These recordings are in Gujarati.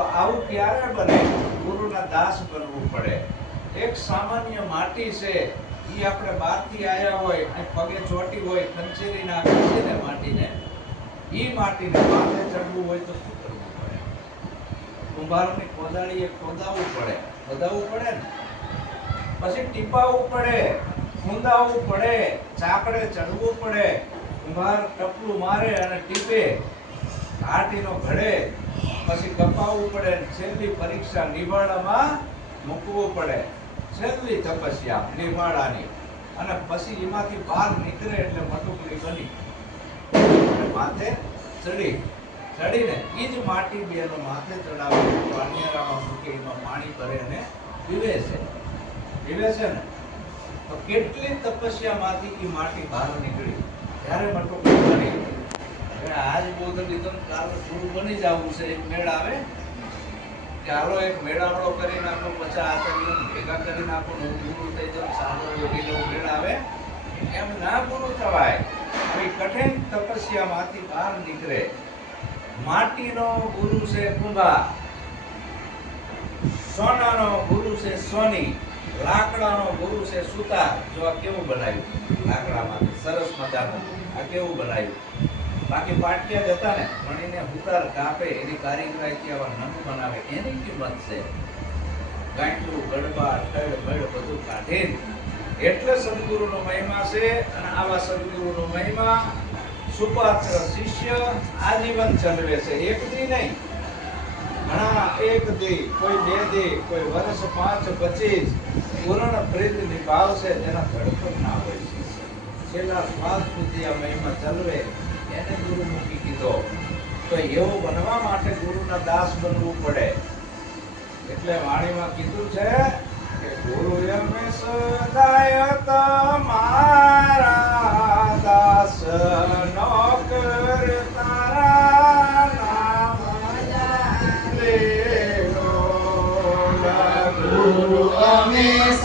આવું ક્યારે બને ગુરુના દાસ બનવું પડે. એક સામાન્ય માટી છે. એ આપણે બહારથી આવ્યા હોય અને પગે ચોટી હોય કંચેરી નાખી છે ને ઈ માટીને માથે ચડવું હોય તો શું કરવું પડે? કુંભારની ખોદાણીએ ખોદાવવું પડે. ખોદાવવું પડે ને? પછી ટીપાવવું પડે, ખૂંદાવવું પડે, ચાકડે ચડવું પડે. કુંભાર ટપલું મારે અને ટીપે. આટીનો ઘડે. પછી કપાવવું પડે છેલ્લી પરીક્ષા નિભાડામાં મૂકવું પડે. છેલ્લી તપસ્યા નિભાડાની અને પછી એમાંથી બહાર નીકળે એટલે મટુકડી બની. માથે ચડી. ચડીને એ જ માટી બેનો માથે ચડાવી પાણીયારામાં મૂકી, એમાં પાણી ભરે અને પીવે છે. પીવે છે ને? તો કેટલી તપસ્યામાંથી એ માટી બહાર નીકળી? ત્યારે મટો કરી આજ બોધ લીધો ને કાલે થોડું બની જવું છે. એક મેળ આવે. કે હાલો એક મેળાવડો કરી નાખો, પચાસ આચાર્યોને ભેગા કરી નાખો નવું ગુરુ થઈ જાવ સારો યોગી મેળ આવે. એમ ના પૂરું થવાય. કોઈ કઠિન તપસ્યામાંથી બહાર નીકળે. માટીનો ગુરુ છે કુંભા. સોનાનો ગુરુ છે સોની. લાકડાનો ગુરુ છે સુતાર. જો આ કેવું બનાવ્યું? લાકડામાંથી સરસ મજાનું. આ કેવું બનાવ્યું? બાકી પાટિયા જતા ને. મણીને હુતાર કાપે, એની કારીગરાઈથી આવા નમ બનાવે. એની કિંમત છે. ગાંઠું ગડબા, ઠળ બળ બધું કાઢીને એટલે સદગુરુનો મહિમા છે અને આવા સદગુરુનો મહિમા સુપાત્ર શિષ્ય આજીવન ચલવે છે. એક દી નહીં. ઘણા એક દી, કોઈ બે દી, કોઈ વર્ષ પાંચ પચીસ પૂર્ણ પ્રીત નિભાવશે જેના ધડપણ ના હોય છે. છેલ્લા શ્વાસ સુધી આ મહિમા ચલવે, એને ગુરુ મૂકી કીધો. તો એવો બનવા માટે ગુરુના દાસ બનવું પડે. એટલે વાણીમાં કીધું છે કે ગુરુ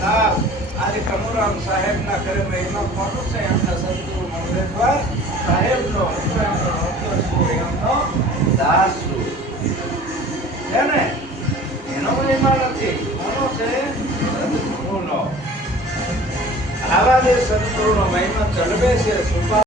દાસ આજે કમુરામ સાહેબના ઘરે મહિમા ખોટું છે એમના સદગુરુ મંગળેશ્વર સાહેબનો હું એમનો નોકર છું, દાસ. ને? એનો મહિમા નથી. કોનો છે? સદગુરુનો આવા જે સદગુરુનો મહિમા ચડવે છે સુપા